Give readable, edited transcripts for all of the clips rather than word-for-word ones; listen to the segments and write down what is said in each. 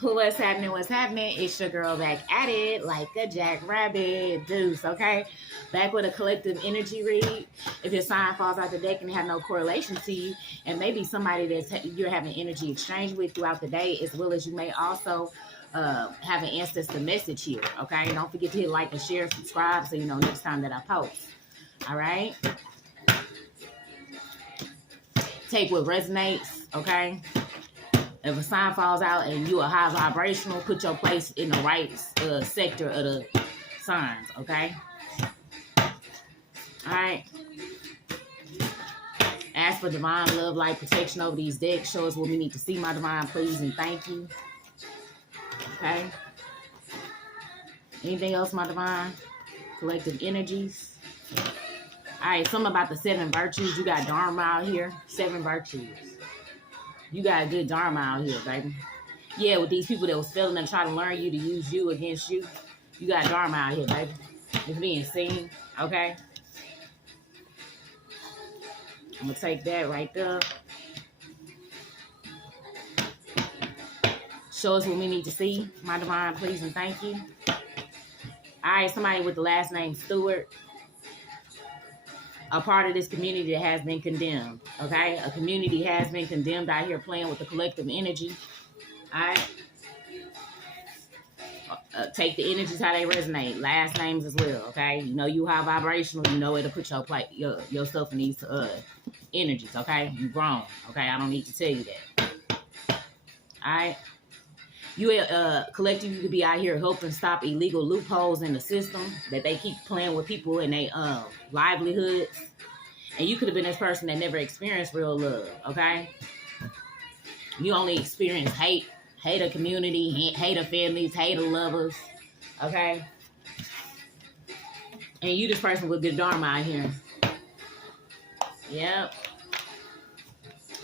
What's happening? What's happening? It's your girl back at it like a jackrabbit deuce, okay? Back with a collective energy read. If your sign falls out the deck and have no correlation to you, and maybe somebody you're having energy exchange with throughout the day, as well as you may also have an ancestor message here, okay? Don't forget to hit like and share, subscribe, so you know next time that I post, all right? Take what resonates, okay? If a sign falls out and you are high vibrational, put your place in the right sector of the signs, okay? All right. Ask for divine love, light, protection over these decks. Show us what we need to see, my divine, please, and thank you. Okay? Anything else, my divine? Collective energies. All right, something about the 7 virtues. You got dharma out here. 7 virtues. You got a good dharma out here, baby. Yeah, with these people that was failing and trying to learn you to use you against you. You got dharma out here, baby. It's being seen, okay? I'm going to take that right there. Show us what we need to see. My divine, please and thank you. All right, somebody with the last name Stewart. A part of this community that has been condemned, okay? A community has been condemned out here playing with the collective energy, all right? Take the energies how they resonate. Last names as well, okay? You know you high vibrational. You know where to put yourself in these energies, okay? You grown, okay? I don't need to tell you that, all right? You collective, you could be out here helping stop illegal loopholes in the system that they keep playing with people and they livelihoods. And you could have been this person that never experienced real love, okay? You only experience hate of community, hate of families, hate of lovers, okay? And you this person with good dharma out here. Yep.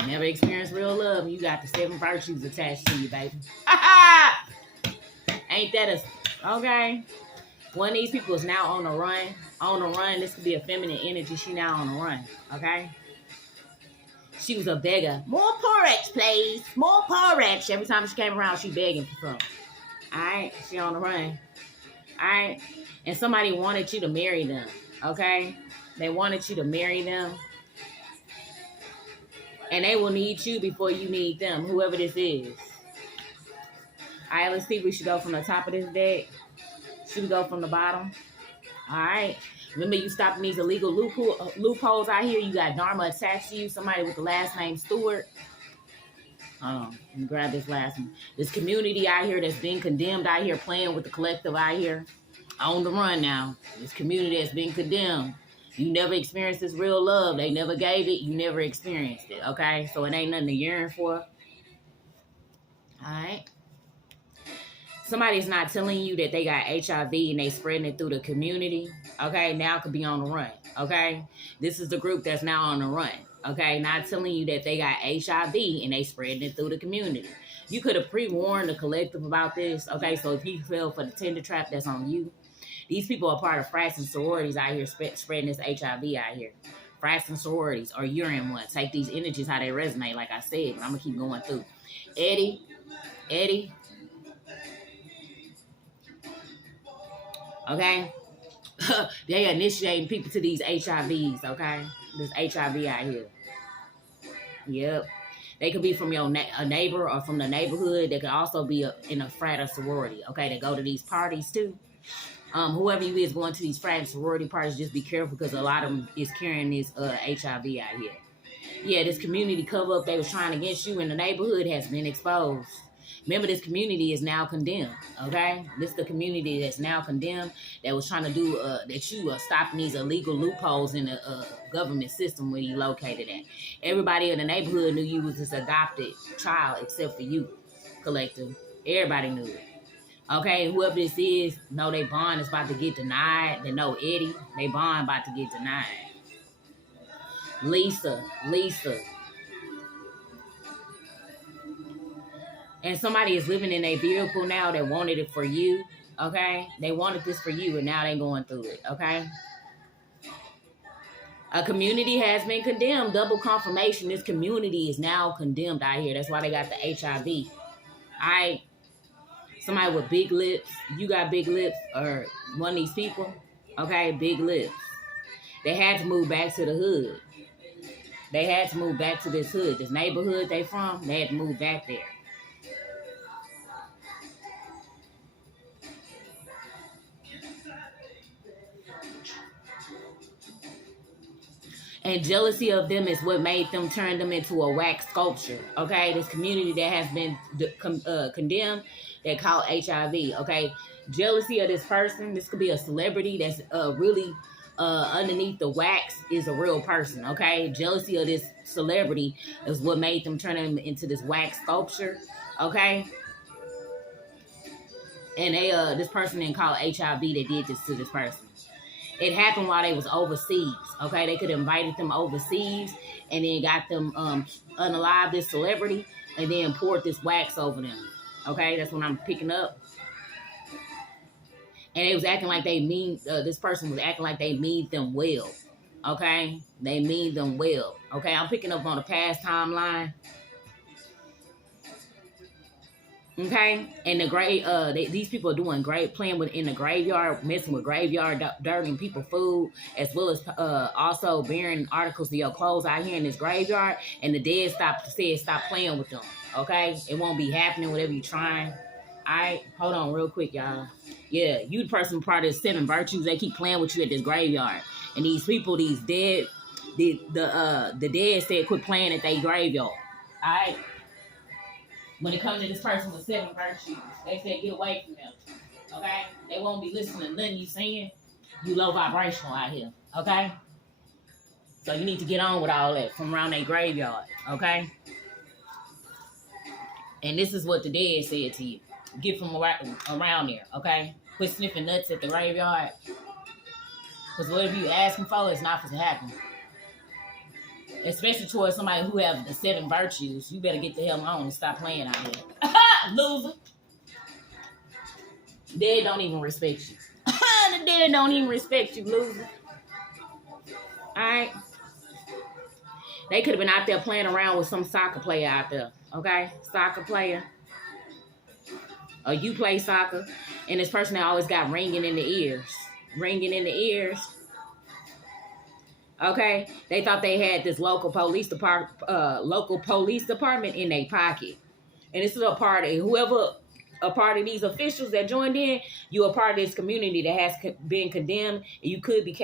Never experienced real love. You got the 7 virtues attached to you, baby. Ain't that okay? One of these people is now on the run. On the run. This could be a feminine energy. She now on the run, okay? She was a beggar. More porridge, please. More porridge. Every time she came around, she begging for something. All right? She on the run. All right? And somebody wanted you to marry them, okay? They wanted you to marry them. And they will need you before you need them, whoever this is. All right, let's see if we should go from the top of this deck. Should we go from the bottom? All right. Remember, you stopping these illegal loopholes out here. You got dharma attached to you. Somebody with the last name Stewart. Hold on. Let me grab this last one. This community out here that's been condemned out here, playing with the collective out here. On the run now. This community that's been condemned. You never experienced this real love. They never gave it. You never experienced it, okay? So it ain't nothing to yearn for. All right. Somebody's not telling you that they got HIV and they spreading it through the community, okay? Now could be on the run, okay? This is the group that's now on the run, okay? Not telling you that they got HIV and they spreading it through the community. You could have pre-warned the collective about this, okay? So if you fell for the tender trap, that's on you. These people are part of frats and sororities out here spreading this HIV out here. Frats and sororities or urine one. Take these energies how they resonate, like I said, but I'm going to keep going through. Eddie. Okay? They initiating people to these HIVs, okay? This HIV out here. Yep. They could be from a neighbor or from the neighborhood. They could also be in a frat or sorority, okay? They go to these parties too. Whoever you is going to these frat and sorority parties, just be careful because a lot of them is carrying this HIV out here. Yeah, this community cover up they was trying against you in the neighborhood has been exposed. Remember, this community is now condemned, okay? This is the community that's now condemned that was trying to do, that you are stopping these illegal loopholes in the government system where you located at. Everybody in the neighborhood knew you was this adopted child except for you, collective. Everybody knew it. Okay, whoever this is, know they bond is about to get denied. They know Eddie, they bond about to get denied. Lisa. And somebody is living in a vehicle now that wanted it for you, okay? They wanted this for you, and now they going through it, okay? A community has been condemned. Double confirmation. This community is now condemned out here. That's why they got the HIV. All right? Somebody with big lips. You got big lips, or one of these people, okay, big lips. They had to move back to the hood. They had to move back to this hood, this neighborhood they from. They had to move back there. And jealousy of them is what made them turn them into a wax sculpture. Okay, this community that has been condemned, they call HIV. Okay, jealousy of this person. This could be a celebrity that's really underneath the wax is a real person. Okay, jealousy of this celebrity is what made them turn them into this wax sculpture. Okay, and they this person didn't call HIV. They did this to this person. It happened while they was overseas. Okay, they could have invited them overseas and then got them unalive this celebrity and then poured this wax over them. Okay, that's what I'm picking up. And it was acting like they mean. This person was acting like they mean them well. Okay, they mean them well. Okay, I'm picking up on the past timeline. Okay, and the grave, these people are doing great, playing in the graveyard, messing with graveyard dirt and people food, as well as also burying articles of your clothes out here in this graveyard. And the dead stop playing with them. Okay, it won't be happening whatever you're trying. All right, hold on real quick, y'all. Yeah, you the person part of the 7 virtues. They keep playing with you at this graveyard, and these people, these dead, the dead said quit playing at their graveyard. All right. When it comes to this person with 7 virtues, they said get away from them. Okay? They won't be listening to nothing you saying. You low vibrational out here. Okay? So you need to get on with all that from around their graveyard. Okay? And this is what the dead said to you. Get from around there. Okay? Quit sniffing nuts at the graveyard. Because whatever you asking for is not supposed to happen. Especially towards somebody who have the 7 virtues, you better get the hell on and stop playing out here. Loser. Dead don't even respect you. The dead don't even respect you, loser. Alright? They could have been out there playing around with some soccer player out there. Okay? Soccer player. Or you play soccer. And this person that always got ringing in the ears. Ringing in the ears. Okay, they thought they had this local police department in their pocket, and this is a part of a part of these officials that joined in. You're a part of this community that has been condemned, and you could be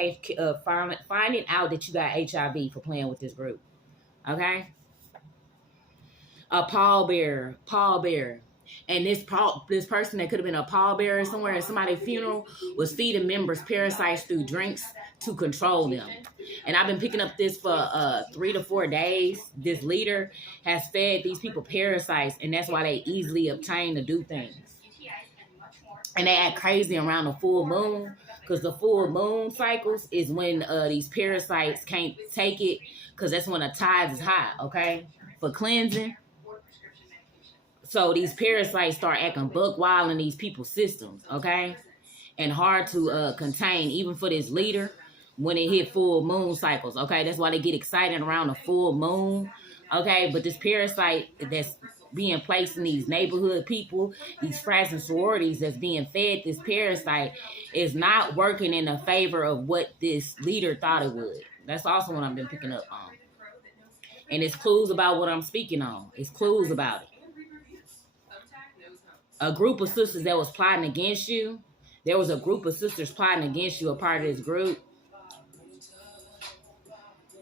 finding out that you got HIV for playing with this group. Okay, a pallbearer, and this person that could have been a pallbearer somewhere at somebody's funeral was feeding members parasites through drinks to control them. And I've been picking up this for 3 to 4 days. This leader has fed these people parasites, and that's why they easily obtain to do things. And they act crazy around the full moon, because the full moon cycles is when these parasites can't take it, because that's when the tides is high, okay, for cleansing. So these parasites start acting buck wild in these people's systems, okay, and hard to contain, even for this leader. When it hit full moon cycles, okay? That's why they get excited around the full moon, okay? But this parasite that's being placed in these neighborhood people, these frats and sororities that's being fed this parasite is not working in the favor of what this leader thought it would. That's also what I've been picking up on. And it's clues about what I'm speaking on. It's clues about it. A group of sisters that was plotting against you. There was a group of sisters plotting against you, a part of this group.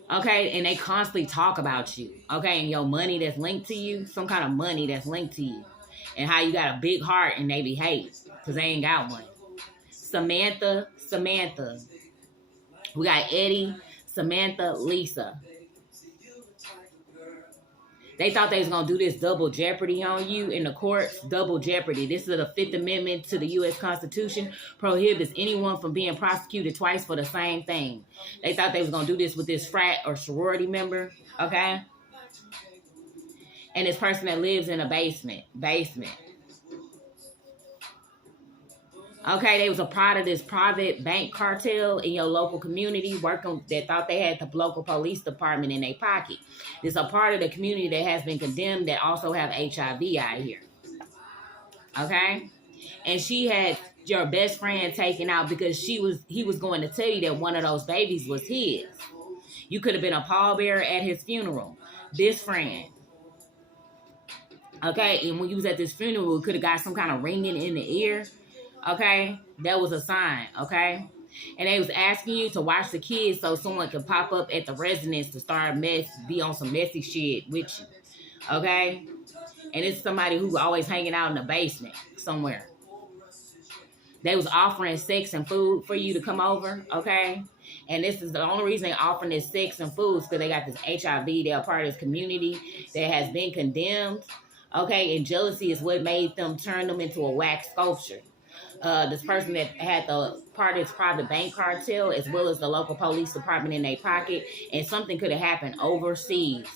Okay, and they constantly talk about you. Okay, and your money that's linked to you, some kind of money that's linked to you. And how you got a big heart and they be hate because they ain't got one. Samantha. We got Eddie, Samantha, Lisa. They thought they was going to do this double jeopardy on you in the courts. Double jeopardy. This is the 5th Amendment to the U.S. Constitution. Prohibits anyone from being prosecuted twice for the same thing. They thought they was going to do this with this frat or sorority member. Okay? And this person that lives in a basement. Okay, they was a part of this private bank cartel in your local community working that thought they had the local police department in their pocket. This is a part of the community that has been condemned that also have HIV out here. Okay? And she had your best friend taken out because he was going to tell you that one of those babies was his. You could have been a pallbearer at his funeral. This friend. Okay, and when you was at this funeral, could have got some kind of ringing in the ear. Okay, that was a sign. Okay, and they was asking you to watch the kids so someone could pop up at the residence to start be on some messy shit with you. Okay, and it's somebody who always hanging out in the basement somewhere. They was offering sex and food for you to come over, okay? And this is the only reason they're offering this sex and food because they got this HIV. They're part of this community that has been condemned, okay? And jealousy is what made them turn them into a wax sculpture. This person that had the part of this private bank cartel as well as the local police department in their pocket, and something could have happened overseas.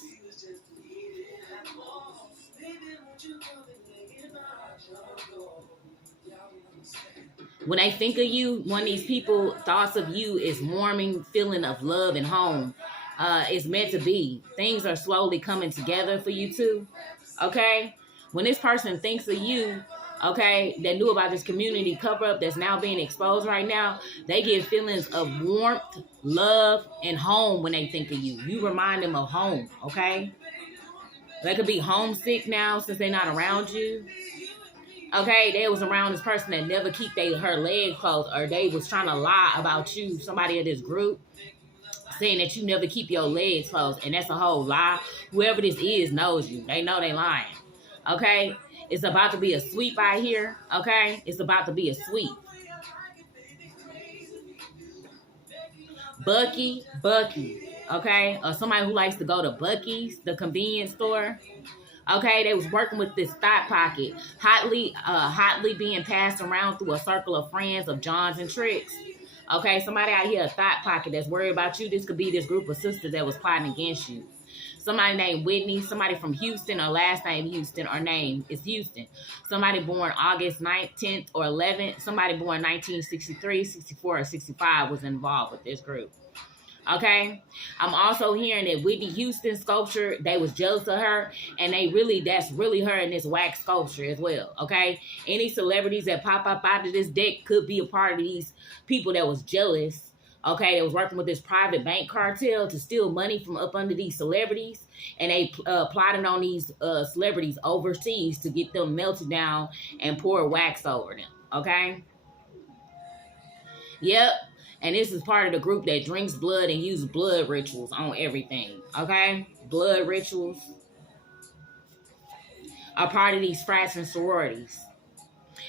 When they think of you, one of these people, thoughts of you is warming feeling of love and home. It's meant to be. Things are slowly coming together for you too. Okay? When this person thinks of you, okay, that knew about this community cover-up that's now being exposed right now, they get feelings of warmth, love, and home when they think of you. You remind them of home, okay? They could be homesick now since they're not around you. Okay, they was around this person that never keep her legs closed, or they was trying to lie about you, somebody of this group, saying that you never keep your legs closed, and that's a whole lie. Whoever this is knows you. They know they lying. Okay, it's about to be a sweep out here. Okay, it's about to be a sweep. Bucky. Okay, or somebody who likes to go to Bucky's, the convenience store. Okay, they was working with this thought pocket, hotly being passed around through a circle of friends of Johns and Tricks. Okay, somebody out here, a thought pocket that's worried about you. This could be this group of sisters that was plotting against you. Somebody named Whitney, somebody from Houston, or last name Houston, or name is Houston. Somebody born August 9th, 10th, or 11th. Somebody born 1963, 64, or 65 was involved with this group. Okay, I'm also hearing that Whitney Houston sculpture, they was jealous of her, and that's really her in this wax sculpture as well. Okay, any celebrities that pop up out of this deck could be a part of these people that was jealous. Okay, they was working with this private bank cartel to steal money from up under these celebrities, and they plotted on these celebrities overseas to get them melted down and pour wax over them. Okay, yep. And this is part of the group that drinks blood and uses blood rituals on everything. Okay? Blood rituals are part of these frats and sororities.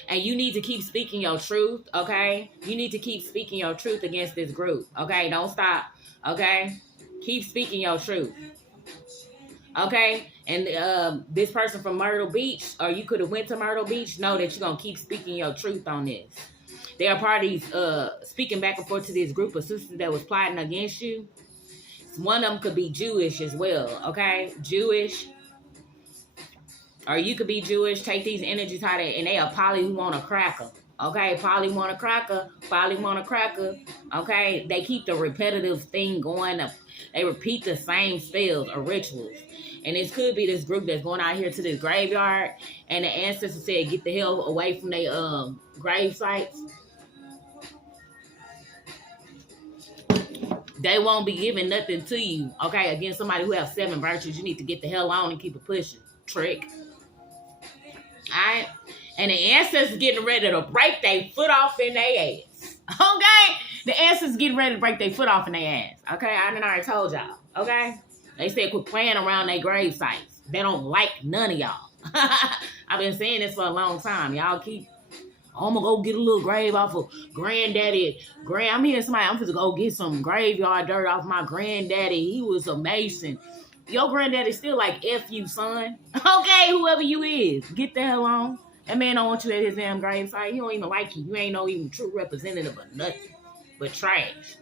And you need to keep speaking your truth. Okay? You need to keep speaking your truth against this group. Okay? Don't stop. Okay? Keep speaking your truth. Okay? And this person from Myrtle Beach, or you could have went to Myrtle Beach, know that you're going to keep speaking your truth on this. They are part of these, speaking back and forth to this group of sisters that was plotting against you. One of them could be Jewish as well, okay? Jewish. Or you could be Jewish. Take these energies out of it, and they are poly who want a cracker. Okay? Poly want a cracker. Poly want a cracker. Okay? They keep the repetitive thing going. They repeat the same spells or rituals. And this could be this group that's going out here to this graveyard, and the ancestors said, get the hell away from their grave sites. They won't be giving nothing to you, okay? Against somebody who has 7 virtues, you need to get the hell on and keep it pushing. Trick. All right? And the ancestors getting ready to break their foot off in their ass. Okay? The ancestors getting ready to break their foot off in their ass. Okay? I done already told y'all. Okay? They said quit playing around their grave sites. They don't like none of y'all. I've been saying this for a long time. Y'all keep... I'm gonna go get a little grave off of granddaddy. I'm hearing somebody, I'm gonna go get some graveyard dirt off my granddaddy. He was a mason. Your granddaddy still like F you, son. Okay, whoever you is. Get the hell on. That man don't want you at his damn grave site. He don't even like you. You ain't no even true representative of nothing but trash.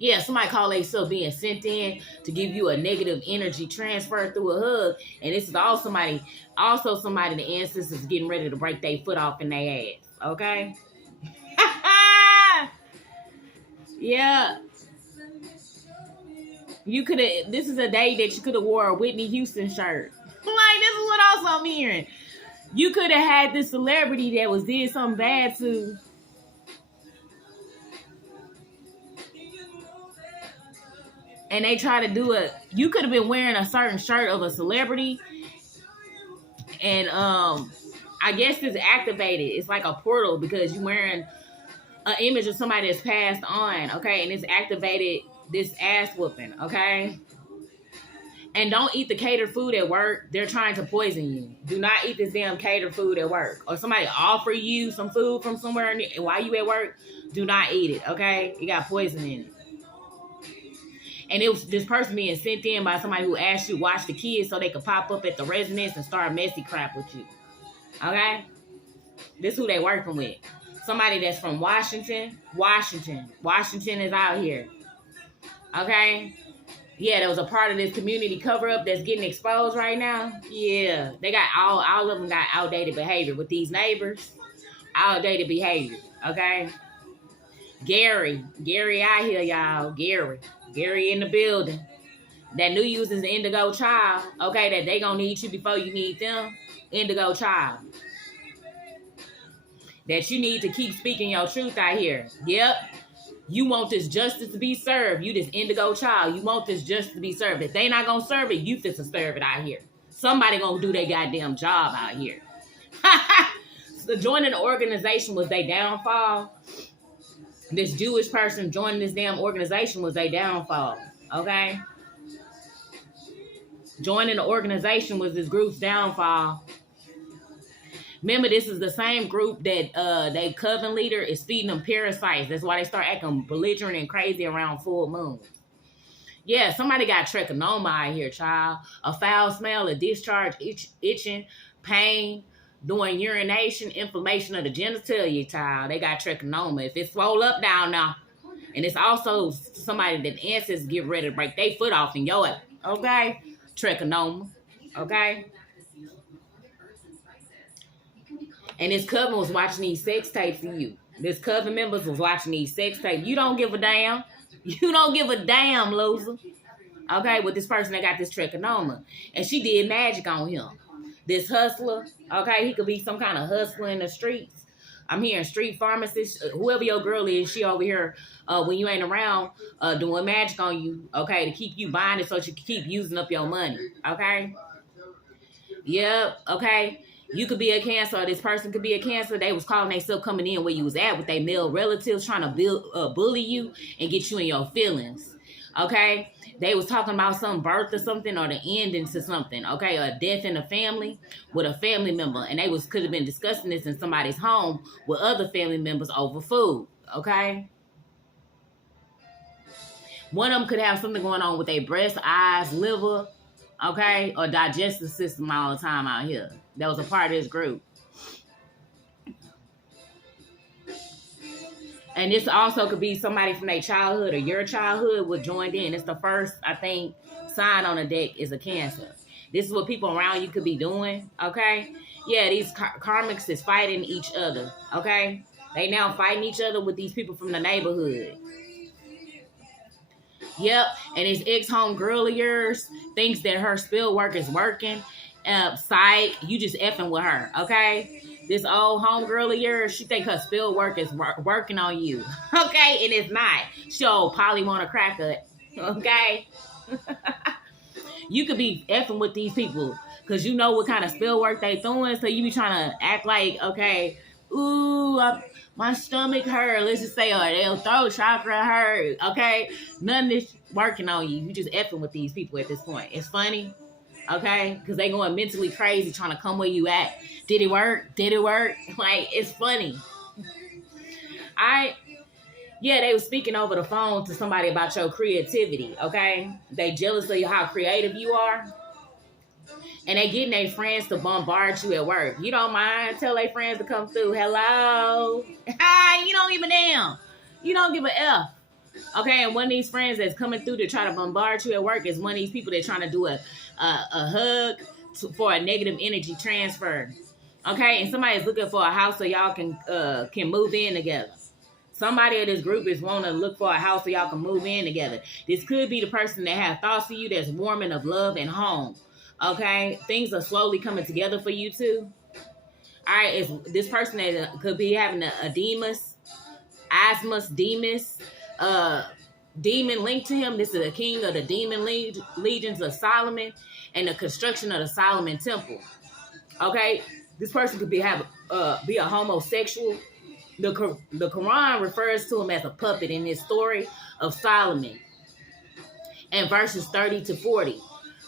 Yeah, somebody call themselves being sent in to give you a negative energy transfer through a hug. And this is also somebody the ancestors getting ready to break their foot off in their ass. Okay? Yeah. You could have, this is a day that you could have wore a Whitney Houston shirt. Like, this is what else I'm hearing. You could have had this celebrity that was did something bad to. And they try to do it. You could have been wearing a certain shirt of a celebrity. And I guess it's activated. It's like a portal because you're wearing an image of somebody that's passed on, okay? And it's activated this ass whooping, okay? And don't eat the catered food at work. They're trying to poison you. Do not eat this damn catered food at work. Or somebody offer you some food from somewhere and while you at work, do not eat it, okay? It got poison in it. And it was this person being sent in by somebody who asked you to watch the kids so they could pop up at the residence and start messy crap with you. Okay? This is who they working with. Somebody that's from Washington. Washington is out here. Okay? Yeah, there was a part of this community cover-up that's getting exposed right now. Yeah. They got all of them got outdated behavior with these neighbors. Outdated behavior. Okay? Gary out here, y'all. Gary in the building. That knew you was an indigo child. Okay, that they gonna need you before you need them. Indigo child. That you need to keep speaking your truth out here. Yep. You want this justice to be served. You this indigo child. You want this justice to be served. If they not gonna serve it, you fit to serve it out here. Somebody gonna do their goddamn job out here. So joining the organization was their downfall. This Jewish person joining this damn organization was their downfall. Okay? Joining the organization was this group's downfall. Remember, this is the same group that their coven leader is feeding them parasites. That's why they start acting belligerent and crazy around full moon. Yeah, somebody got trichonoma out here, child. A foul smell, a discharge, itching, pain, doing urination, inflammation of the genitalia, child. They got trichonoma. If it's swole up down now, and it's also somebody that ancestors get ready to break their foot off in your ass. Okay? Trichonoma. Okay? And this coven was watching these sex tapes of you. This coven members was watching these sex tapes. You don't give a damn. You don't give a damn, loser. Okay? With this person that got this trichonoma. And she did magic on him. This hustler, okay, he could be some kind of hustler in the streets. I'm hearing street pharmacist, whoever your girl is, she over here when you ain't around doing magic on you, okay, to keep you bonded so she can keep using up your money, okay? Yep, okay. You could be a Cancer, or this person could be a Cancer. They was calling themselves coming in where you was at with their male relatives trying to bully you and get you in your feelings, okay? They was talking about some birth or something or the ending to something, okay? Or a death in the family with a family member. And they could have been discussing this in somebody's home with other family members over food, okay? One of them could have something going on with their breast, eyes, liver, okay? Or digestive system all the time out here. That was a part of this group. And this also could be somebody from their childhood or your childhood was joined in. It's the first, I think, sign on the deck is a Cancer. This is what people around you could be doing, okay? Yeah, these karmics is fighting each other, okay? They now fighting each other with these people from the neighborhood. Yep, and his ex-homegirl of yours thinks that her spill work is working. Psych, you just effing with her, okay? This old homegirl of yours, she think her spill work is working on you, okay? And it's not. She old Polly want to crack it, okay? You could be effing with these people because you know what kind of spill work they doing, so you be trying to act like, okay, ooh, my stomach hurt. Let's just say, or their throat chakra hurt, okay? None of this working on you. You just effing with these people at this point. It's funny, okay? Because they going mentally crazy trying to come where you at. Did it work? Did it work? Like, it's funny. Yeah, they were speaking over the phone to somebody about your creativity, okay? They jealous of how creative you are. And they getting their friends to bombard you at work. You don't mind? Tell their friends to come through. Hello? Hi, you don't give a damn. You don't give a F. Okay, and one of these friends that's coming through to try to bombard you at work is one of these people that's trying to do a hug for a negative energy transfer. Okay, and somebody's looking for a house so y'all can move in together. Somebody of this group is wanting to look for a house so y'all can move in together. This could be the person that has thoughts of you that's warming of love and home. Okay, things are slowly coming together for you too. All right, is this person that could be having a Demas, demon linked to him. This is the king of the demon legions of Solomon and the construction of the Solomon temple. Okay, this person could be a homosexual. The Quran refers to him as a puppet in his story of Solomon, and verses 30 to 40.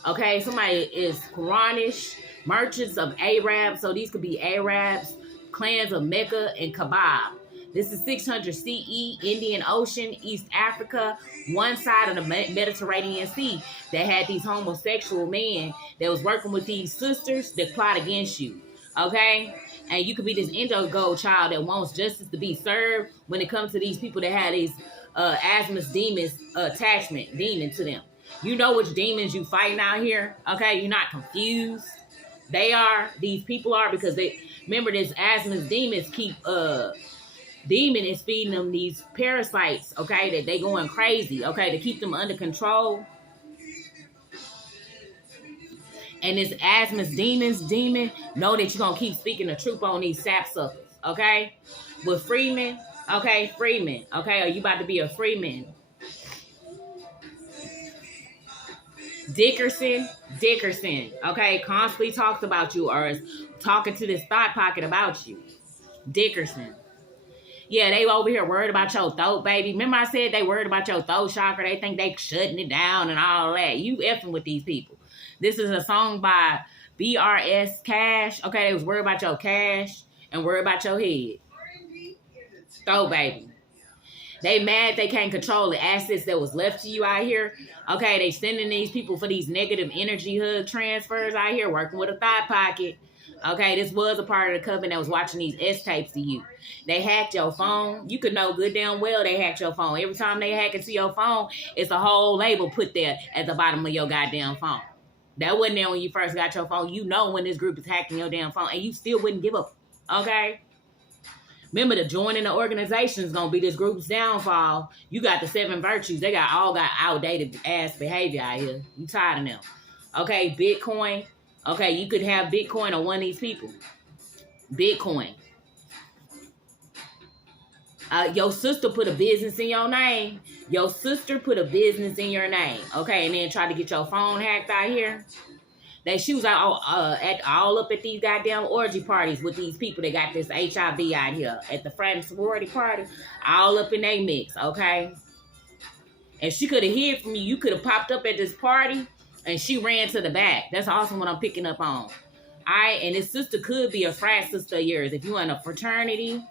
Okay, somebody is Quranish, merchants of Arabs. So these could be Arabs, clans of Mecca and Kabab. This is 600 CE, Indian Ocean, East Africa, one side of the Mediterranean Sea that had these homosexual men that was working with these sisters that plot against you. Okay? And you could be this indigo child that wants justice to be served when it comes to these people that have these asthma demons, attachment demon to them. You know which demons you fighting out here. Okay? You're not confused. These people are, because they, remember this asthma demons keep, demon is feeding them these parasites, okay, that they going crazy, okay, to keep them under control. And this asthma demon, know that you're going to keep speaking the truth on these sapsuckers, okay? With freemen, okay, are you about to be a freeman? Dickerson, okay, constantly talks about you or is talking to this thought pocket about you. Dickerson. Yeah, they over here worried about your throat, baby. Remember I said they worried about your throat chakra? They think they shutting it down and all that. You effing with these people. This is a song by BRS Cash. Okay, they was worried about your cash and worried about your head. Throat, baby. They mad they can't control the assets that was left to you out here. Okay, they sending these people for these negative energy hug transfers out here, working with a thought pocket. Okay, this was a part of the coven that was watching these S-tapes to you. They hacked your phone. You could know good damn well they hacked your phone. Every time they hack into your phone, it's a whole label put there at the bottom of your goddamn phone. That wasn't there when you first got your phone. You know when this group is hacking your damn phone, and you still wouldn't give up. Okay? Remember, the joining the organization is going to be this group's downfall. You got the 7 virtues. They all got outdated ass behavior out here. You tired of them. Okay, Bitcoin. Okay, you could have Bitcoin on one of these people. Bitcoin. Your sister put a business in your name. Your sister put a business in your name. Okay, and then try to get your phone hacked out here. She was all up at these goddamn orgy parties with these people that got this HIV out here. At the fraternity sorority party. All up in their mix, okay? And she could have hid from you. You could have popped up at this party. And she ran to the back. That's also what I'm picking up on. All right, and this sister could be a frat sister of yours. If you're in a fraternity,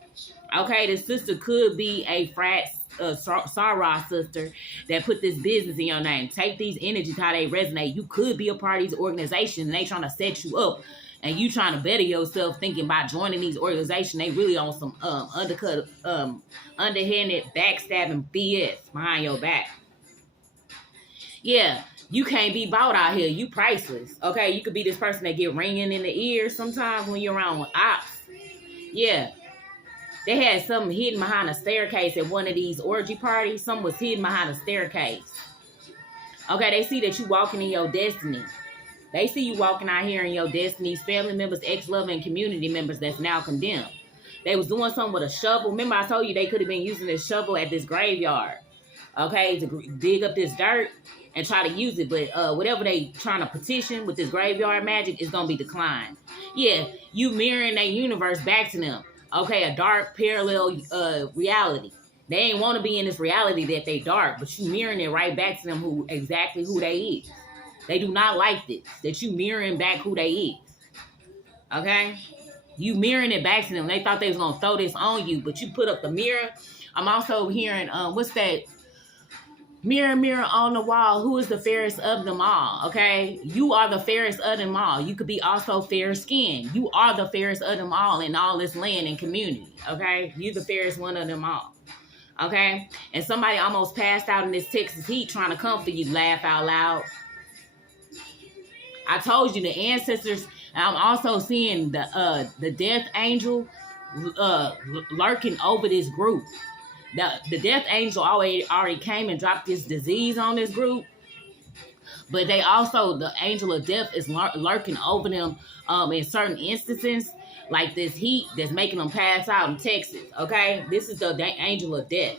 okay, this sister could be a frat soror sister that put this business in your name. Take these energies, how they resonate. You could be a part of these organizations, and they trying to set you up, and you trying to better yourself, thinking about joining these organizations. They really on some underhanded, backstabbing BS behind your back. Yeah. You can't be bought out here. You priceless. Okay, you could be this person that get ringing in the ears sometimes when you're around with ops. Yeah. They had something hidden behind a staircase at one of these orgy parties. Something was hidden behind a staircase. Okay, they see that you walking in your destiny. They see you walking out here in your destiny's family members, ex-lover, and community members that's now condemned. They was doing something with a shovel. Remember I told you they could have been using this shovel at this graveyard. Okay, to dig up this dirt and try to use it, but whatever they trying to petition with this graveyard magic is gonna be declined. Yeah, you mirroring that universe back to them. Okay, a dark parallel reality. They ain't want to be in this reality that they dark, but you mirroring it right back to them exactly who they is. They do not like this, that you mirroring back who they is. Okay, you mirroring it back to them. They thought they was gonna throw this on you, but you put up the mirror. I'm also hearing what's that? Mirror, mirror on the wall, who is the fairest of them all? Okay, you are the fairest of them all. You could be also fair skinned. You are the fairest of them all in all this land and community. Okay, you the fairest one of them all. Okay, and somebody almost passed out in this Texas heat trying to come for you. Laugh out loud. I told you the ancestors. I'm also seeing the death angel lurking over this group. The death angel already came and dropped this disease on this group. But they also, the angel of death is lurking over them in certain instances. like this heat that's making them pass out in Texas, okay? This is the angel of death.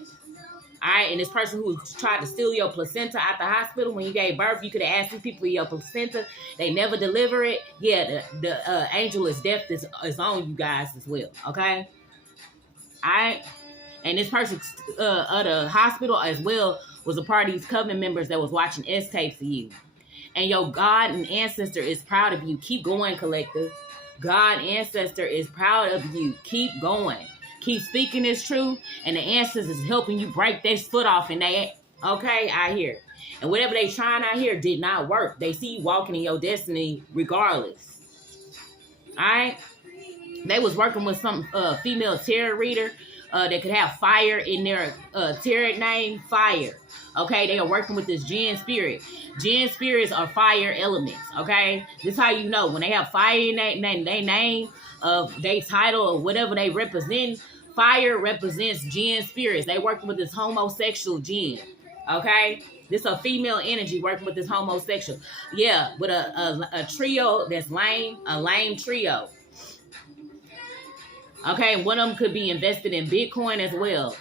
All right, and this person who tried to steal your placenta at the hospital when you gave birth, you could have asked these people for your placenta. They never deliver it. Yeah, the angel of death is on you guys as well, okay? All right, and this person at the hospital as well was a part of these covenant members that was watching S-tapes of you. And your God and ancestor is proud of you. Keep going, collective. God ancestor is proud of you. Keep going. Keep speaking this truth, and the ancestors is helping you break their foot off in that. Okay, out here. And whatever they trying out here did not work. They see you walking in your destiny regardless. All right? They was working with some female tarot reader that could have fire in their tarot name, fire. Okay, they are working with this Jinn spirit. Jinn spirits are fire elements, okay? This is how you know. When they have fire in their name, of their title or whatever they represent, fire represents Jinn spirits. They working with this homosexual Jinn, okay? This a female energy working with this homosexual. Yeah, with a trio that's lame, a lame trio. Okay, one of them could be invested in Bitcoin as well.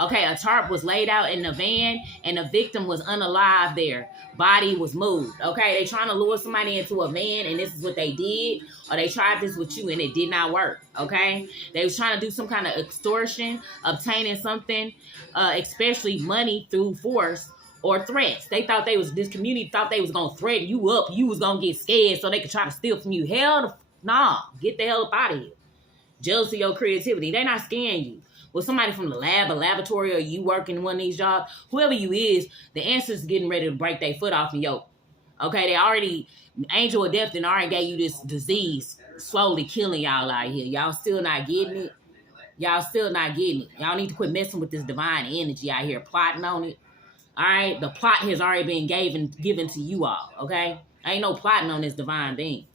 Okay, a tarp was laid out in the van and the victim was unalive there. Body was moved. Okay, they trying to lure somebody into a van and this is what they did. Or they tried this with you and it did not work. Okay, they was trying to do some kind of extortion, obtaining something, especially money through force or threats. They thought this community thought they was going to threaten you up. You was going to get scared so they could try to steal from you. Hell, nah, get the hell up out of here. Jealous of your creativity. They're not scaring you. With somebody from the lab or laboratory or you working one of these jobs, whoever you is, the ancestors getting ready to break their foot off and yoke. Okay, they already, angel of death and already gave you this disease slowly killing y'all out here. Y'all still not getting it. Y'all still not getting it. Y'all need to quit messing with this divine energy out here, plotting on it. All right, the plot has already been given to you all, okay? Ain't no plotting on this divine thing.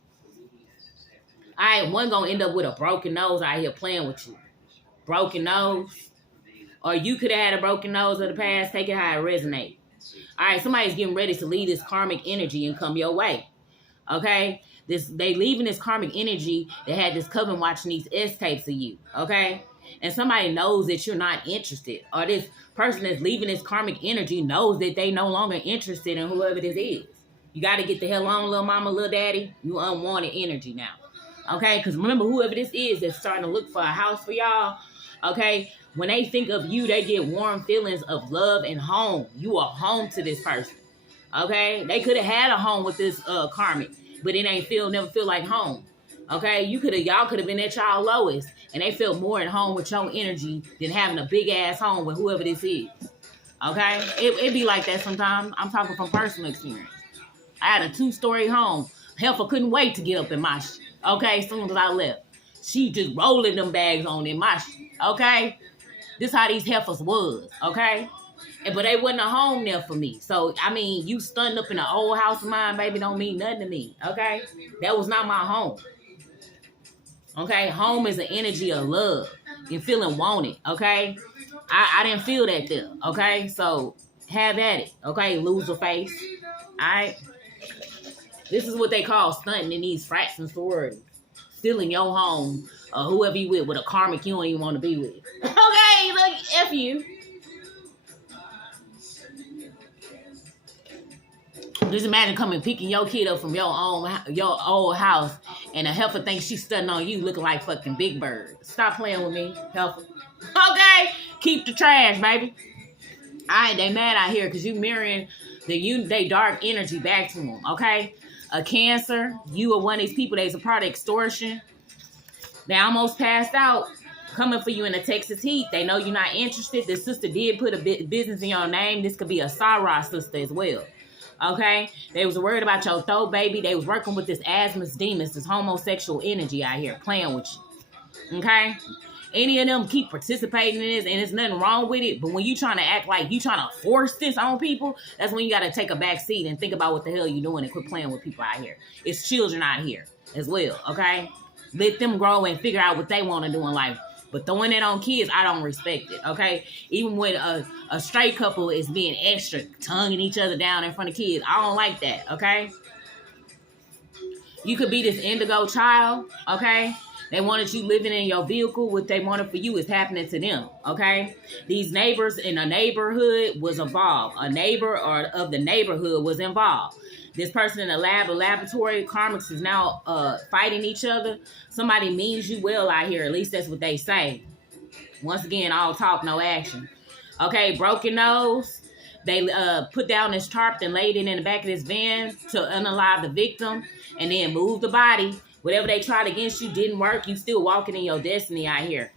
All right, one gonna end up with a broken nose out here playing with you. Broken nose. Or you could have had a broken nose of the past. Take it how it resonates. All right, somebody's getting ready to leave this karmic energy and come your way. Okay? They leaving this karmic energy that had this coven watching these S-tapes of you. Okay? And somebody knows that you're not interested. Or this person that's leaving this karmic energy knows that they no longer interested in whoever this is. You got to get the hell on, little mama, little daddy. You unwanted energy now. Okay? Because remember, whoever this is that's starting to look for a house for y'all, okay, when they think of you, they get warm feelings of love and home. You are home to this person. Okay, they could have had a home with this karmic, but it ain't never feel like home. Okay, y'all could have been at y'all lowest, and they felt more at home with your energy than having a big ass home with whoever this is. Okay, it be like that sometimes. I'm talking from personal experience. I had a 2-story home. Heifer couldn't wait to get up in my shit. Okay, as soon as I left, she just rolling them bags on in my shit. Okay, this how these heifers was, okay? But they wasn't a home there for me. So, I mean, you stunned up in an old house of mine, baby, don't mean nothing to me, okay? That was not my home. Okay, home is an energy of love. You're feeling wanted, okay? I didn't feel that there, okay? So, have at it, okay? Loser face, all right? This is what they call stunting in these frats and sororities. Stealing your home. Whoever you with a karmic you don't even want to be with. Okay, look, F you. Just imagine coming picking your kid up from your old house and a heifer thinks she's studying on you looking like fucking Big Bird. Stop playing with me, heifer. Okay, keep the trash, baby. Alright, they mad out here because you mirroring they dark energy back to them, okay? A Cancer, you are one of these people that's a part of extortion. They almost passed out, coming for you in the Texas heat. They know you're not interested. This sister did put a business in your name. This could be a Sarah sister as well. Okay? They was worried about your throat, baby. They was working with this asthma's demons, this homosexual energy out here, playing with you. Okay? Any of them keep participating in this, and there's nothing wrong with it. But when you trying to act like you trying to force this on people, that's when you got to take a back seat and think about what the hell you're doing and quit playing with people out here. It's children out here as well, okay? Let them grow and figure out what they want to do in life. But throwing it on kids, I don't respect it, okay? Even when a straight couple is being extra, tonguing each other down in front of kids, I don't like that, okay? You could be this indigo child, okay? They wanted you living in your vehicle. What they wanted for you is happening to them, okay? These neighbors in a neighborhood was involved. A neighbor or of the neighborhood was involved. This person in the laboratory, Karmics is now fighting each other. Somebody means you well out here. At least that's what they say. Once again, all talk, no action. Okay, broken nose. They put down this tarp and laid it in the back of this van to unalive the victim and then move the body. Whatever they tried against you didn't work. You still walking in your destiny out here.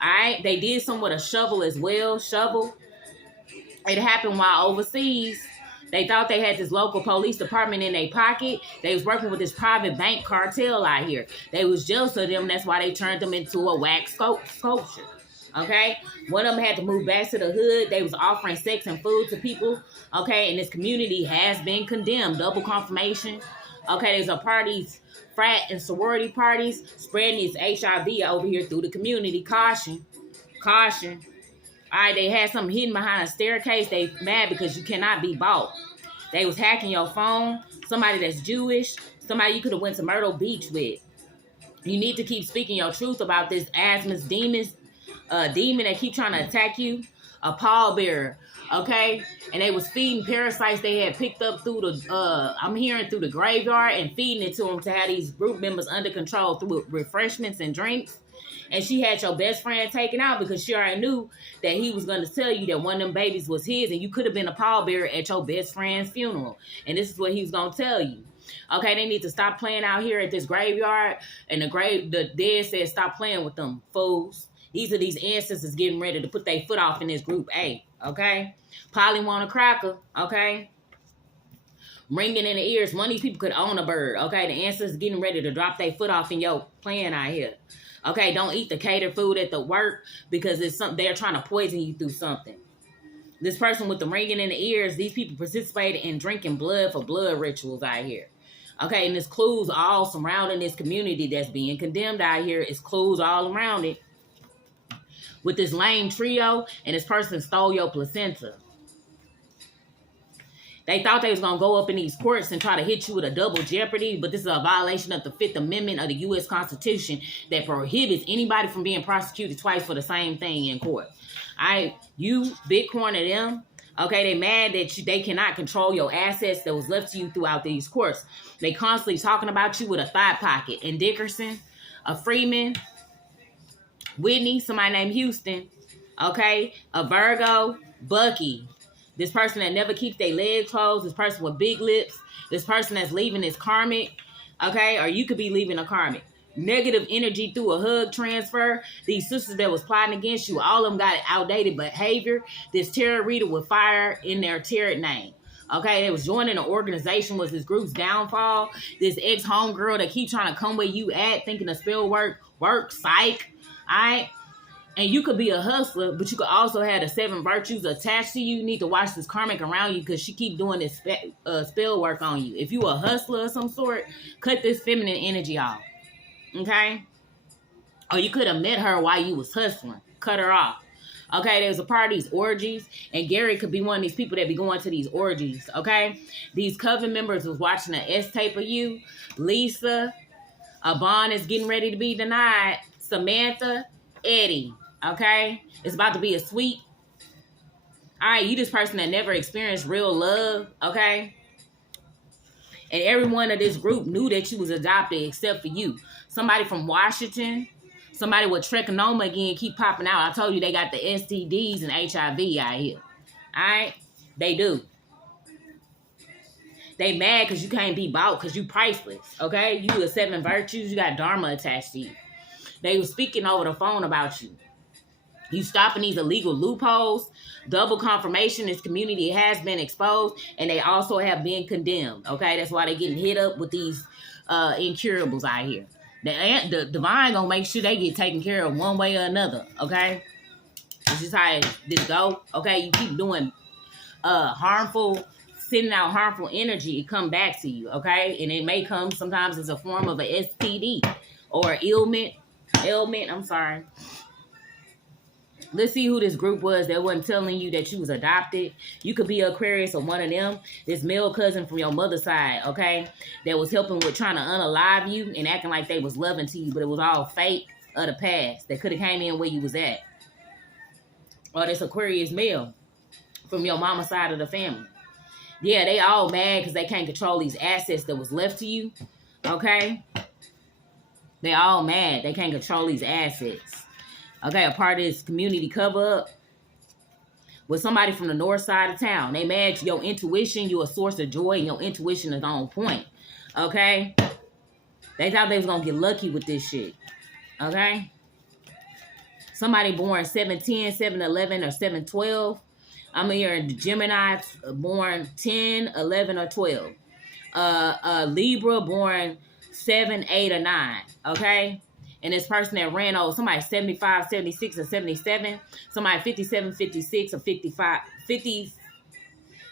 All right? They did some with a shovel as well. Shovel. It happened while overseas. They thought they had this local police department in their pocket. They was working with this private bank cartel out here. They was jealous of them. That's why they turned them into a wax sculpture. Okay? One of them had to move back to the hood. They was offering sex and food to people. Okay? And this community has been condemned. Double confirmation. Okay? There's a parties, frat and sorority parties spreading this HIV over here through the community. Caution. Caution. All right, they had something hidden behind a staircase. They mad because you cannot be bought. They was hacking your phone. Somebody that's Jewish. Somebody you could have went to Myrtle Beach with. You need to keep speaking your truth about this asthma's demon that keep trying to attack you. A pallbearer, okay? And they was feeding parasites they had picked up through the, I'm hearing through the graveyard and feeding it to them to have these group members under control through refreshments and drinks. And she had your best friend taken out because she already knew that he was going to tell you that one of them babies was his and you could have been a pallbearer at your best friend's funeral. And this is what he was going to tell you. Okay, they need to stop playing out here at this graveyard. And the dead said, stop playing with them, fools. These are these ancestors getting ready to put their foot off in this group A, okay? Polly want a cracker, okay? Ringing in the ears. One of these people could own a bird, okay? The ancestors getting ready to drop their foot off in your plan out here. Okay, don't eat the catered food at the work because it's something they're trying to poison you through something. This person with the ringing in the ears, these people participated in drinking blood for blood rituals out here. Okay, and there's clues all surrounding this community that's being condemned out here. It's clues all around it. With this lame trio, and this person stole your placenta. They thought they was going to go up in these courts and try to hit you with a double jeopardy, but this is a violation of the 5th Amendment of the U.S. Constitution that prohibits anybody from being prosecuted twice for the same thing in court. You Bitcoin them, okay, they mad that they cannot control your assets that was left to you throughout these courts. They constantly talking about you with a thought pocket. And Dickerson, a Freeman, Whitney, somebody named Houston, okay, a Virgo, Bucky. This person that never keeps their legs closed. This person with big lips. This person that's leaving is karmic. Okay? Or you could be leaving a karmic. Negative energy through a hug transfer. These sisters that was plotting against you, all of them got outdated behavior. This tarot reader with fire in their tarot name. Okay? They was joining an organization was this group's downfall. This ex-homegirl that keep trying to come where you at, thinking the spell work, psych. Alright? And you could be a hustler, but you could also have the 7 virtues attached to you. You need to watch this karmic around you because she keep doing this spell work on you. If you a hustler of some sort, cut this feminine energy off. Okay? Or you could have met her while you was hustling. Cut her off. Okay? There's a part of these orgies. And Gary could be one of these people that be going to these orgies. Okay? These coven members was watching an S-tape of you. Lisa. A bond is getting ready to be denied. Samantha. Eddie. Okay? It's about to be a sweet. All right, you this person that never experienced real love, okay? And everyone of this group knew that you was adopted except for you. Somebody from Washington, somebody with trichonoma again keep popping out. I told you they got the STDs and HIV out here. All right? They do. They mad because you can't be bought because you priceless, okay? You the 7 virtues, you got dharma attached to you. They were speaking over the phone about you. You stopping these illegal loopholes. Double confirmation. This community has been exposed. And they also have been condemned. Okay? That's why they're getting hit up with these incurables out here. The divine gonna make sure they get taken care of one way or another. Okay? This is how this go. Okay? You keep doing sending out harmful energy. It come back to you. Okay? And it may come sometimes as a form of a STD or ailment. I'm sorry. Let's see who this group was that wasn't telling you that you was adopted. You could be Aquarius or one of them. This male cousin from your mother's side, okay? That was helping with trying to unalive you and acting like they was loving to you, but it was all fake of the past that could have came in where you was at. Or this Aquarius male from your mama's side of the family. Yeah, they all mad because they can't control these assets that was left to you, okay? They all mad. They can't control these assets. Okay, a part of this community cover-up with somebody from the north side of town. They mad your intuition, you're a source of joy, and your intuition is on point. Okay? They thought they was going to get lucky with this shit. Okay? Somebody born 7/10, 7/11, or 7/12. I'm here in Gemini, born 10, 11, or 12. Libra, born 7, 8, or 9. Okay? And this person that ran over, somebody 75, 76, or 77. Somebody 57, 56, or 55, 50,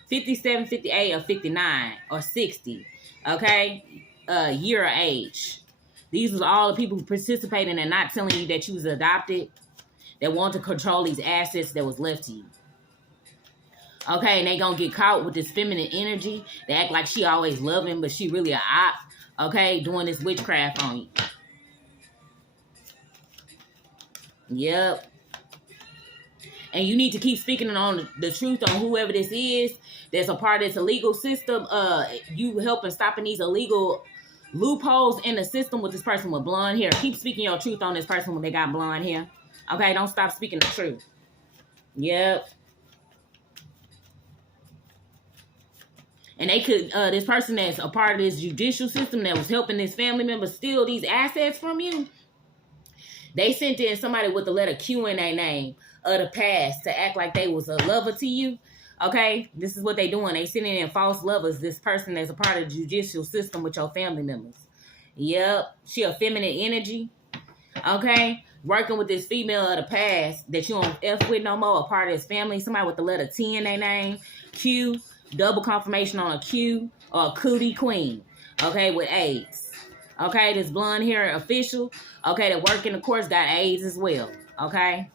57, 58, or 59, or 60. Okay? Year or age. These was all the people who participated and not telling you that you was adopted, that want to control these assets that was left to you. Okay, and they gonna get caught with this feminine energy. They act like she always loving, but she really a op. Okay, doing this witchcraft on you. Yep. And you need to keep speaking on the truth on whoever this is that's a part of this illegal system. You helping stopping these illegal loopholes in the system with this person with blonde hair. Keep speaking your truth on this person when they got blonde hair. Okay, don't stop speaking the truth. Yep. And they could, this person that's a part of this judicial system that was helping this family member steal these assets from you, they sent in somebody with the letter Q in their name of the past to act like they was a lover to you. Okay? This is what they doing. They sending in false lovers, this person that's a part of the judicial system with your family members. Yep. She a feminine energy. Okay? Working with this female of the past that you don't F with no more, a part of this family. Somebody with the letter T in their name. Q. Double confirmation on a Q or a cootie queen. Okay? With AIDS. Okay, this blonde hair official, okay, that work in the courts got AIDS as well, okay?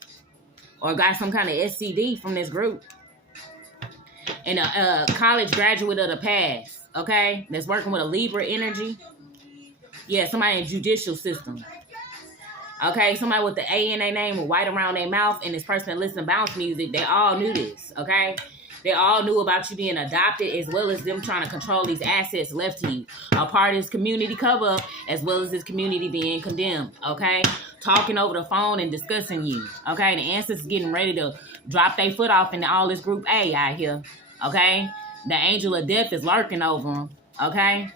Or got some kind of STD from this group. And a college graduate of the past, okay, that's working with a Libra energy. Yeah, somebody in the judicial system. Okay, somebody with the A in their name with white around their mouth, and this person that listens to bounce music, they all knew this, okay? They all knew about you being adopted as well as them trying to control these assets left to you. A part of this community cover-up as well as this community being condemned, okay? Talking over the phone and discussing you, okay? The ancestors getting ready to drop their foot off into all this group A out here, okay? The angel of death is lurking over them, okay?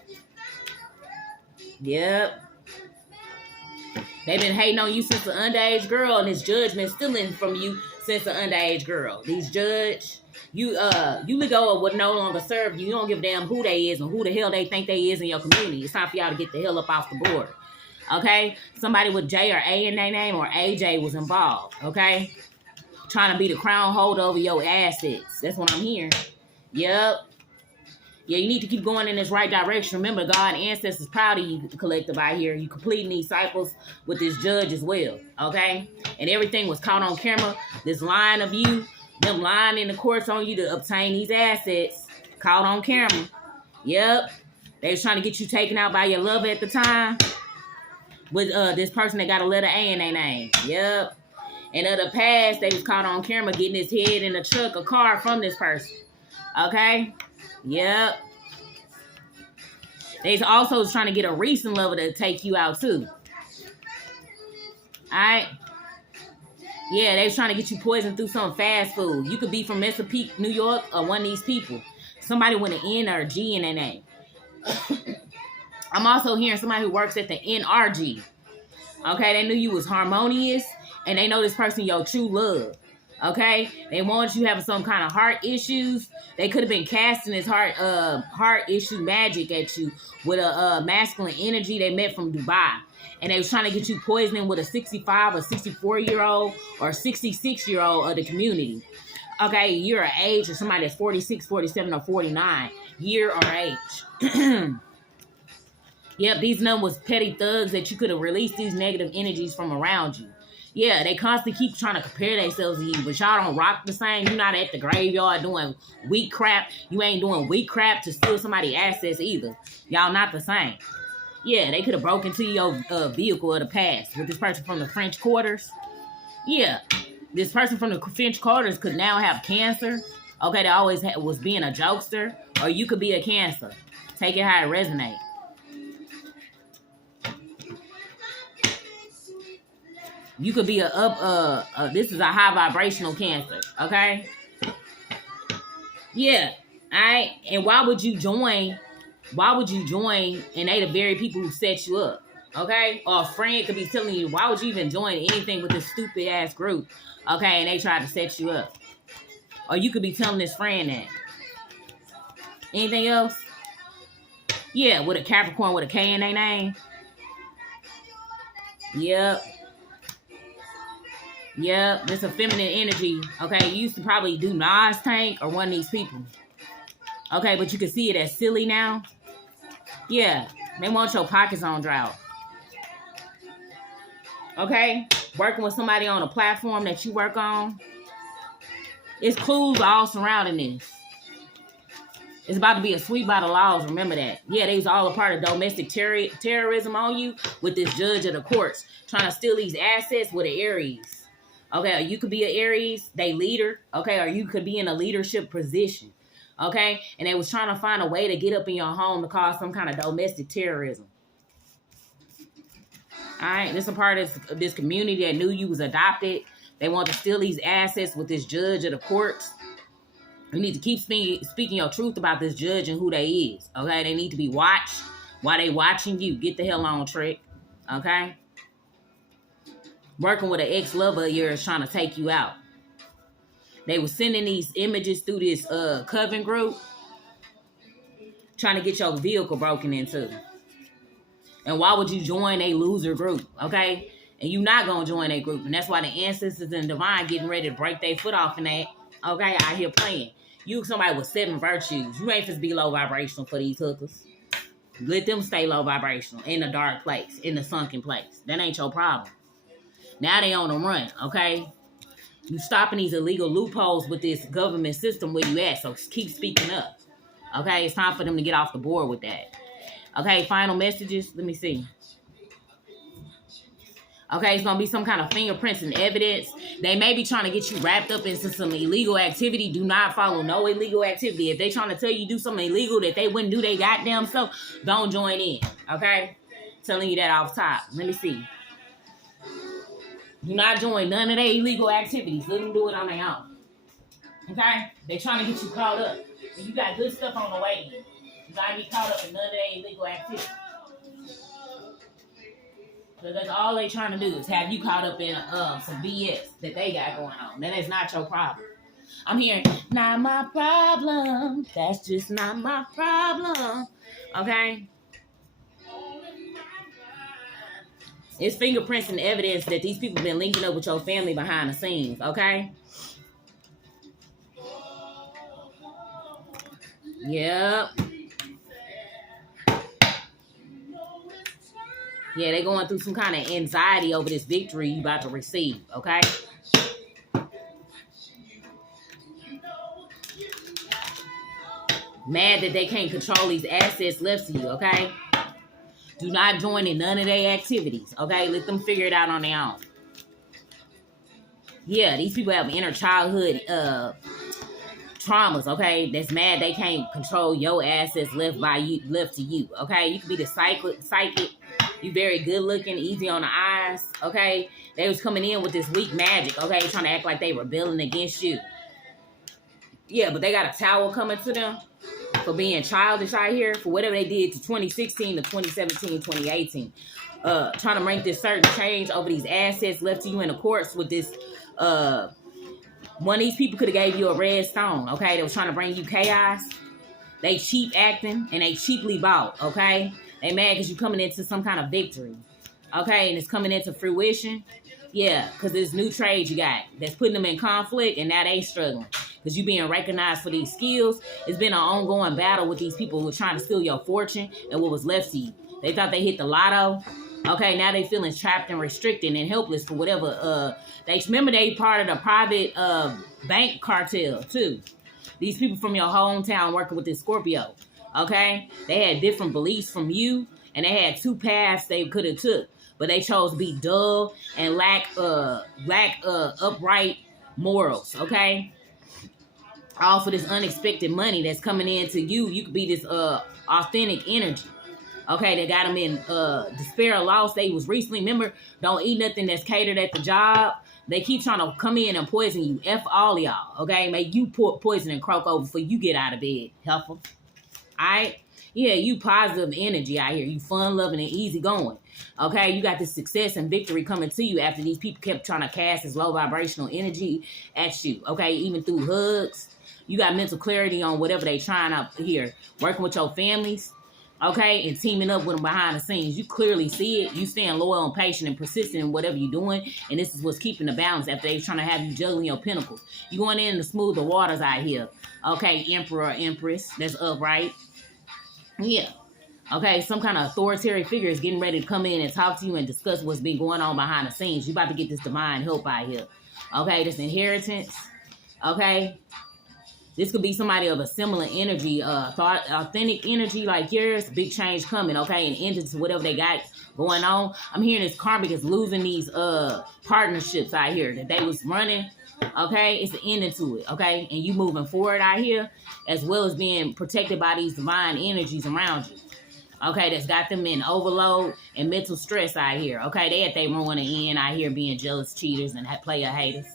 Yep. They've been hating on you since an underage girl, and this judge been stealing from you since an underage girl. These judge... You let go of what no longer serve you. You don't give a damn who they is and who the hell they think they is in your community. It's time for y'all to get the hell up off the board. Okay? Somebody with J or A in their name or AJ was involved. Okay? Trying to be the crown holder over your assets. That's what I'm hearing. Yep. Yeah, you need to keep going in this right direction. Remember, God and ancestors proud of you, collective out here. You completing these cycles with this judge as well. Okay? And everything was caught on camera. This line of you, them lying in the courts on you to obtain these assets, caught on camera. Yep. They was trying to get you taken out by your lover at the time. With this person that got a letter A in their name. Yep. And of the past, they was caught on camera getting his head in a truck, a car from this person. Okay? Yep. They also was trying to get a recent lover to take you out too. Alright? Yeah, they was trying to get you poisoned through some fast food. You could be from Chesapeake, New York, or one of these people. Somebody with an N or a G in their name. I'm also hearing somebody who works at the NRG. Okay, they knew you was harmonious, and they know this person your true love. Okay, they want you having some kind of heart issues. They could have been casting this heart issue magic at you with a masculine energy they met from Dubai. And they was trying to get you poisoning with a 65 or 64-year-old or 66-year-old of the community. Okay, year or age, or somebody that's 46, 47, or 49. Year or age. Yep, these numbers was petty thugs that you could have released these negative energies from around you. Yeah, they constantly keep trying to compare themselves to you, but y'all don't rock the same. You're not at the graveyard doing weak crap. You ain't doing weak crap to steal somebody's assets either. Y'all not the same. Yeah, they could have broken into your vehicle of the past with this person from the French Quarters. Yeah, this person from the French Quarters could now have cancer. Okay, they always was being a jokester, or you could be a Cancer. Take it how it resonates. You could be this is a high vibrational Cancer, okay? Yeah, all right. And why would you join? Why would you join? And they the very people who set you up, okay? Or a friend could be telling you, why would you even join anything with this stupid ass group, okay? And they try to set you up. Or you could be telling this friend that. Anything else? Yeah, with a Capricorn with a K in their name. Yep. Yep, this a feminine energy. Okay, you used to probably do Nas Tank or one of these people. Okay, but you can see it as silly now. Yeah, they want your pockets on drought. Okay, working with somebody on a platform that you work on. It's clues all surrounding this. It's about to be a sweep by the laws. Remember that. Yeah, they was all a part of domestic terrorism on you with this judge of the courts trying to steal these assets with an Aries. Okay, or you could be an Aries, they leader. Okay, or you could be in a leadership position. Okay, and they was trying to find a way to get up in your home to cause some kind of domestic terrorism. All right, this is a part of this community that knew you was adopted. They want to steal these assets with this judge of the courts. You need to keep speaking your truth about this judge and who they is. Okay, they need to be watched while they watching you. Get the hell on, trick. Okay. Working with an ex-lover of yours trying to take you out. They were sending these images through this coven group, trying to get your vehicle broken into. And why would you join a loser group? Okay, and you not gonna join a group, and that's why the ancestors and divine getting ready to break their foot off in that. Okay, out here playing. You somebody with 7 virtues. You ain't supposed to be low vibrational for these hookers. Let them stay low vibrational in a dark place, in the sunken place. That ain't your problem. Now they on the run, okay? You stopping these illegal loopholes with this government system where you at, so keep speaking up. Okay, it's time for them to get off the board with that. Okay, final messages. Let me see. Okay, it's going to be some kind of fingerprints and evidence. They may be trying to get you wrapped up into some illegal activity. Do not follow no illegal activity. If they trying to tell you do something illegal that they wouldn't do their goddamn self, don't join in. Okay? Telling you that off top. Let me see. Do not join none of their illegal activities. Let them do it on their own. Okay? They trying to get you caught up. And you got good stuff on the way. You got to be caught up in none of their illegal activities. So that's all they trying to do is have you caught up in some BS that they got going on. That is not your problem. I'm hearing, not my problem. That's just not my problem. Okay? It's fingerprints and evidence that these people have been linking up with your family behind the scenes. Okay? Yep. Yeah, they're going through some kind of anxiety over this victory you about to receive, okay? Mad that they can't control these assets left to you, okay? Do not join in none of their activities, okay? Let them figure it out on their own. Yeah, these people have inner childhood traumas, okay? That's mad they can't control your assets left to you, okay? You could be the psychic. You very good looking, easy on the eyes, okay? They was coming in with this weak magic, okay? Trying to act like they rebelling against you. Yeah, but they got a towel coming to them for being childish out here, for whatever they did to 2016 to 2017, 2018. Trying to bring this certain change over these assets left to you in the courts with this, one of these people could have gave you a red stone, okay? They was trying to bring you chaos. They cheap acting and they cheaply bought, okay? They mad because you coming into some kind of victory. Okay, and it's coming into fruition. Yeah, because there's new trade you got that's putting them in conflict, and now they struggling. Because you being recognized for these skills. It's been an ongoing battle with these people who were trying to steal your fortune and what was left to you. They thought they hit the lotto. Okay, now they feeling trapped and restricted and helpless for whatever. They remember they part of the private bank cartel too. These people from your hometown working with this Scorpio. Okay, they had different beliefs from you, and they had two paths they could have took, but they chose to be dull and lack upright morals. Okay, all for this unexpected money that's coming into you. You could be this authentic energy. Okay, they got them in despair or loss. They was recently, remember, don't eat nothing that's catered at the job. They keep trying to come in and poison you. F all y'all, okay? Make you poison and croak over before you get out of bed, helpful. All right? Yeah, you positive energy out here. You fun-loving and easy-going. Okay, you got this success and victory coming to you after these people kept trying to cast this low vibrational energy at you. Okay, even through hugs. You got mental clarity on whatever they trying out here. Working with your families. Okay, and teaming up with them behind the scenes. You clearly see it. You staying loyal and patient and persistent in whatever you're doing. And this is what's keeping the balance after they're trying to have you juggling your pinnacles. You going in to smooth the waters out here. Okay, Emperor or Empress. That's upright. Yeah. Okay, some kind of authoritarian figure is getting ready to come in and talk to you and discuss what's been going on behind the scenes. You about to get this divine help out here. Okay, this inheritance. Okay. This could be somebody of a similar energy, authentic energy like yours. Big change coming, okay? And ending to whatever they got going on. I'm hearing this Karmic is losing these partnerships out here that they was running, okay? It's the ending to it, okay? And you moving forward out here as well as being protected by these divine energies around you, okay? That's got them in overload and mental stress out here, okay? They at they ruin the end out here being jealous, cheaters, and player haters.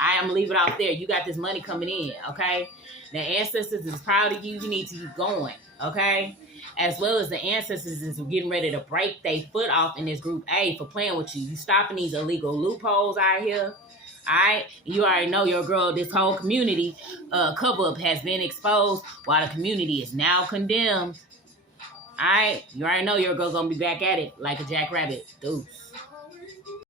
I'm going to leave it off there. You got this money coming in, okay? The ancestors is proud of you. You need to keep going, okay? As well as the ancestors is getting ready to break their foot off in this group A for playing with you. You stopping these illegal loopholes out here, all right? You already know your girl, this whole community cover-up has been exposed while the community is now condemned, all right? You already know your girl's going to be back at it like a jackrabbit. Deuce.